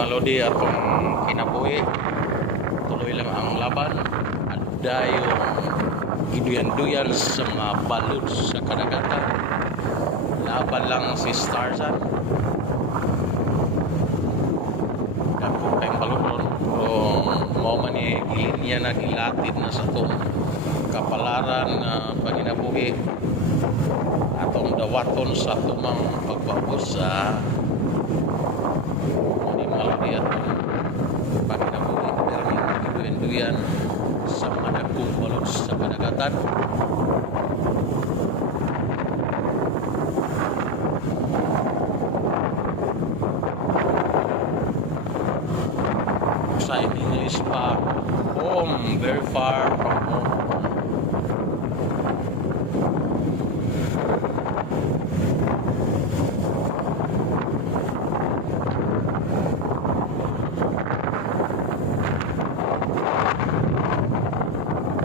mga lodi atong kinabuhi. Tuloy lang ang laban. Ada yung giduyan-duyan sa mga balod sa kadagatan. Laban lang si Starzan. Dako kayong balod ron. Mao man ni gilinya na gilatid na sa itong kapalaran na paginabuhi. Atong dawaton sa tumang pagbabos sa malaki atong paginabuhi. Pero may giduyan-duyan sa mga dagkong balod sa kadagatan. Sa English pa, home, very far from home.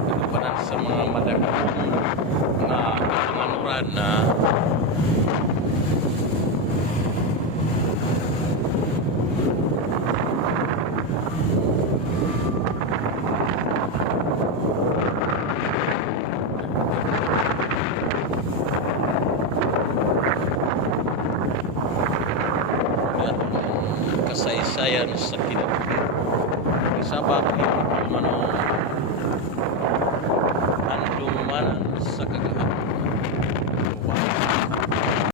Inupanan sa mga madagakong na kapanganuran na kasaysayan sa kinabuhi. Isa pa kami manong andumanan sa kagabi.